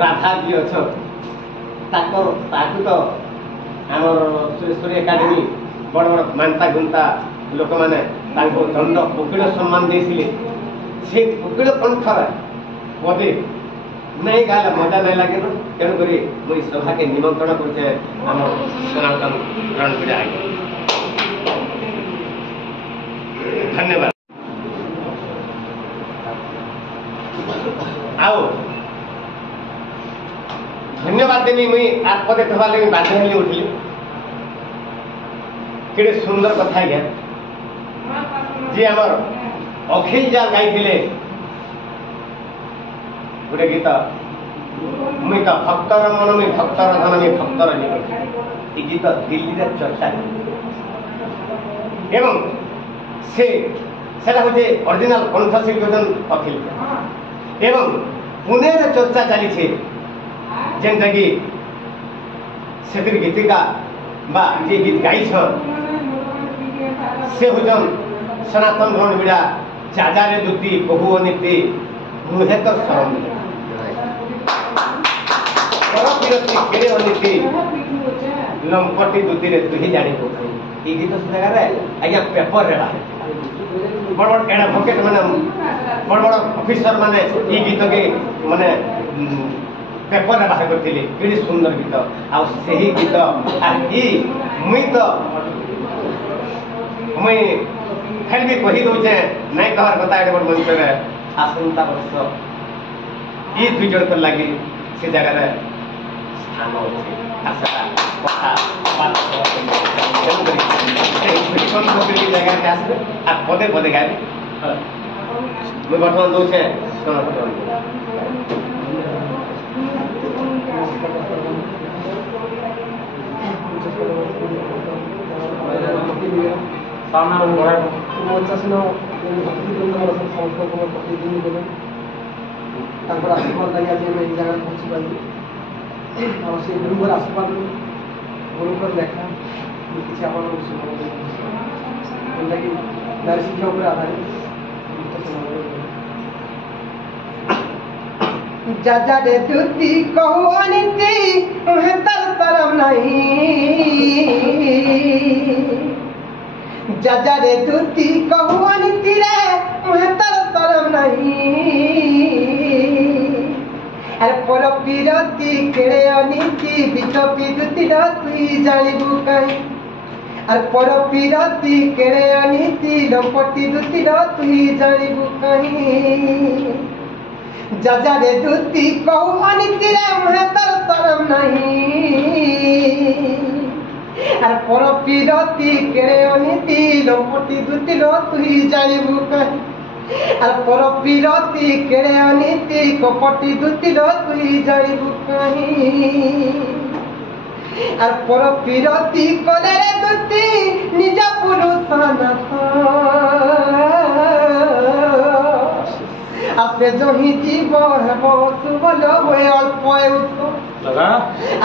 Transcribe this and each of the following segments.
राधा जी अच्छा ताकू तो आमर सुरेश्वरी एकाडेमी बड़ बड़ मानता गुंता लोक मैंने दंड कोकिल सम्मान देते से कोकिल कंठर पदे नहीं गाला मजा नहीं लगे तेणुक मुझे सभा के निमंत्रण करते आम सनातन रणपीड़ा धन्यवाद। आओ धन्यवाद देवी मुई आत्मदे कहवा लगे बाध्य हेली उठली केड़े सुंदर कथा है जी आमर अखिल जा गाई गोटे गीत मुई तो भक्तर मन में भक्तर धन में भक्तर जीवन ये गीत दिल्ली रे चर्चा एवं से हूँ ओरिजिनल कंठशिल्पी जन अखिल एवं पुणे रे चर्चा चली जेनटा कि से गीतिका बा जे गीत गाई से हूँ सनातन रणबीड़ा चाजारे दुती बहु अनीति नुहे तो शरम परपीरती केड़े अनीति लंपटी दुती रे तु ही जानी ये गीत से जगह आज्ञा पेपर रे बड़ बड़ एडवोकेट माने बड़ बड़ ऑफिसर माने ये गीत के माने पेपर रे बाहर करथिले केड़ी सुंदर गीत आ सही गीत आ ई मुई तो मुई फिर भी कही दौचे नहीं कहर कथा एडे बड़ मंच रे आसंता वर्ष ये दुई जन लगी से जगह रे स्थान अछि आशा कथा बात जगह के आसबे आ पदे पदे गाबी मुई बर्तमान दौचे सामने बड़ा अच्छा से प्रतिदिन देवे आशीर्वाद लगे आज मैं जगह पहुँची पाई और से गुरुवर आशीर्वाद गुरुकर लेखा किसी आप नारी शिक्षा उपर आधारित जाजा रे दुती कहू अनिति उहे तर तरम नहीं जाजा रे दुती कहू अनिति रे उहे तर तरम नहीं अरे पर पीरती केड़े अनिति बिचपी दुती रा तुई जानिबु कहीं अरे पर पीरती केड़े अनिति लंपटी दुती रा तुई जानिबु कहीं जाजा रे दुती कहू अनिति रे मुहे तर तरम नहीं अरे पर पीरती केड़े अनिति लंपटी दुती रो तुई जानिबु कहीं अरे पर पीरती केड़े अनिति कपटी दुती रो तुई जानिबु कहीं अरे पर पीरती कले रे दुती निज पुरुष आपे जो ही जीव हेब सुबल हुए अल्प लगा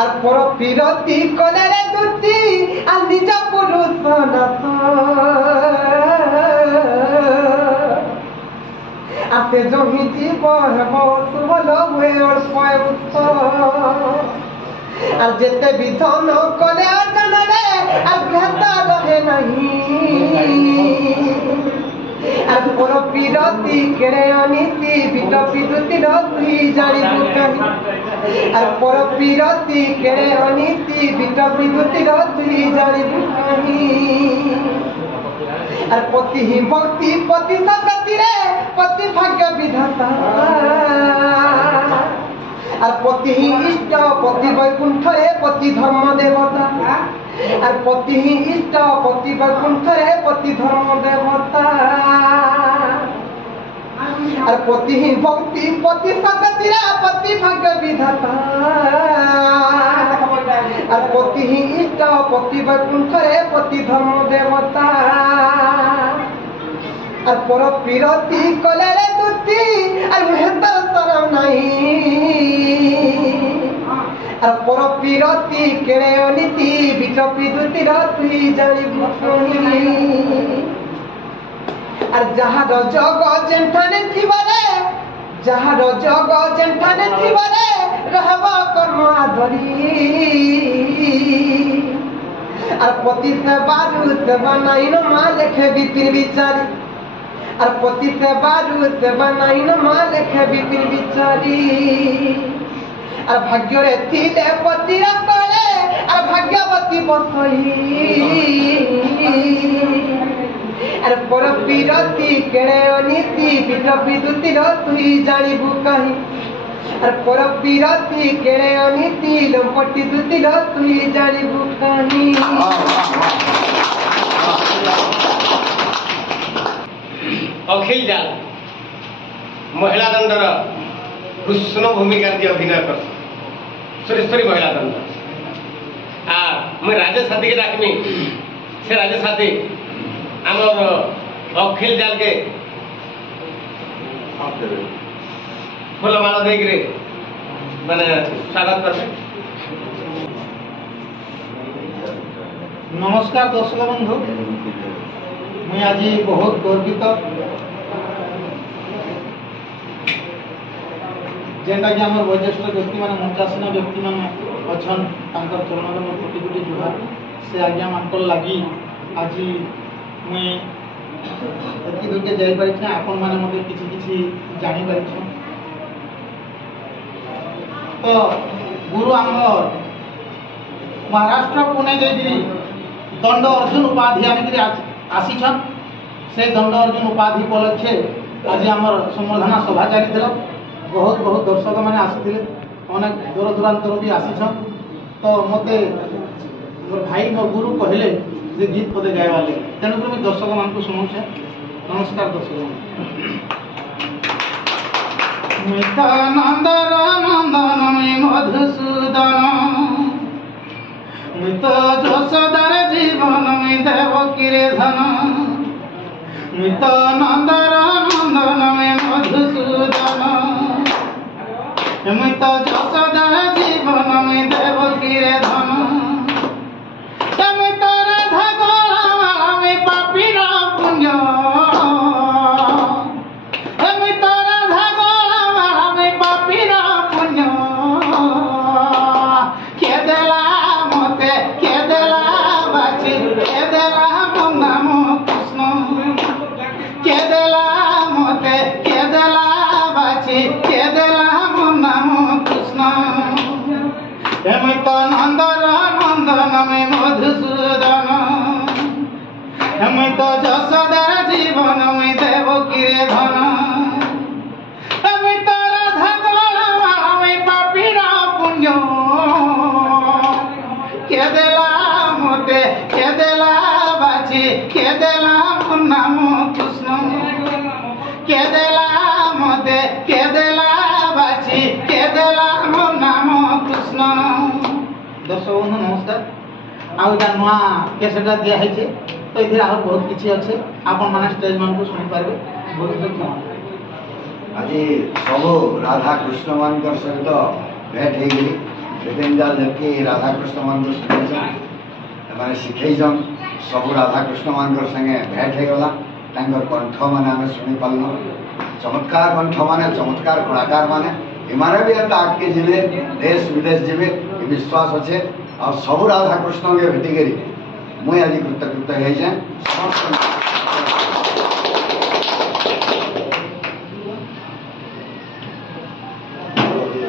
और पर पीरती कले रे दुती आ निज पुरुष नाथ आपे जो ही जीव हेब सुबल हुए अल्प और जेते विधन कले अर्जन रे और घात रहे नहीं और पर पीरती केड़े अनिति बिटपी दुती रो तुई जानिबु कहीं और पर पीरती केड़े अनिति बिटपी दुती रो तुई जानिबु कहीं और पति ही भक्ति पति सकति रे पति भाग्य विधाता और पति ही इष्ट पति वैकुंठ रे पति धर्म देवता और पति ही इष्ट पति वैकुंठ रे पति धर्म देवता और पति ही भक्ति पति सकति रे पति भाग्य विधाता और पति ही इष्ट पति वैकुंठ रे पति धर्म देवता और पर पीरती कले रे दुती और मुहेतर तरम नहीं और पर पीरती केड़े अनिति बिटपी दुती रो तुई जानिबु कहीं और जहार जग जेंठाने थिबारे जहार जग जेंठाने थिबारे रहबा कर्मा धरी আর পতিতে বারুদ বানাইন মা লেখে বিপিন বিচারি আর পতিতে বারুদ বানাইন মা লেখে বিপিন বিচারি আর ভাগ্যরে থিলে পতিরা কলে আর ভাগ্যবতী বসই আর পর বিরতি কেড়ে অনীতি বিদ্যুতির তুই জানিবু কাহি আর পর বিরতি কেড়ে অনীতি লম্পটি দুতির তুই জানিবু কাহি। অখিল জাল মহিলা দণ্ডর কৃষ্ণ ভূমিকার যে অভিনয় কর সুরেশ্বরী মহিলা দণ্ড আর মুই রাজসাথীকে ডাকমি সে রাজসাথী আমার অখিল জালকে ফুলমাଳ ଦେଇକିରି ମାନେ ସ୍ୱାଗତ କରିବେ। नमस्कार दर्शक बंधु मुझे आज बहुत गर्वित जेनटा कि आम वयोज्येष्ठ व्यक्ति मैंने मंचासीन व्यक्ति मैंने अच्छा चरण में कोटि कोटि जुहार से आज्ञा मानकर लगी आज मुई एति दूर के जाई पारि आपण मैंने मते किछि किछि जानि पारि तो गुरु आमर महाराष्ट्र पुणे जाइए दंड अर्जुन उपाधि आनिक आसीछन से दंड अर्जुन उपाधि उपलक्षे आज आमर संवर्धना सभा चली बहुत बहुत दर्शक मैंने आसी अनेक दूर दूरांतर भी आसीछन तो मते मोर भाई मोर गुरु कहले जे गीत पदे गायबार लगे तेणुक मुझे दर्शक मान को शुणाऊे। नमस्कार दर्शक मिता नंदर नंदन मधुसूदन मृत যশোদার জীবন দেবকীর ধন মৃত নন্দর নন্দন মধুসূদন মৃত যশোদার জীবন দেবকীর ধন মৃত রাধা গোলামে পাপীর পুঞ্জ মৃত রাধা গোলামে পাপীর পুঞ্জ কেদেলা हेमित नंदन नंदन में मधुसूदन हेमित যশোদার जीवन में देवकीर धन हेमित राधा गोलाम में पापीर पुंज के देला मते के देला बाची के देला नाम कृष्ण के देला मते के देला बाची के देला नाम कृष्ण। दर्शक बंधु नमस्कार आउटा नुआ कैसेटा दिया है तो ये आहुर बहुत किसी अच्छे आपण माने स्टेज मान को सुनी पारबे बहुत धन्यवाद। आज सब राधा कृष्ण मान सहित भेट हो गई विपिन जाल जबकि राधा कृष्ण मान मैंने शिखन सब राधा कृष्ण मान संगे भेट हो गला कंठ मैंने आम शुणी पार्ल चमत्कार कंठ मान चमत्कार कलाकार मैंने इमाने भी एंता आगे जीवे देश विदेश जीवे विश्वास अच्छे और सब राधा कृष्ण के भेटिक मुझे आज कृतकृत हो जाए।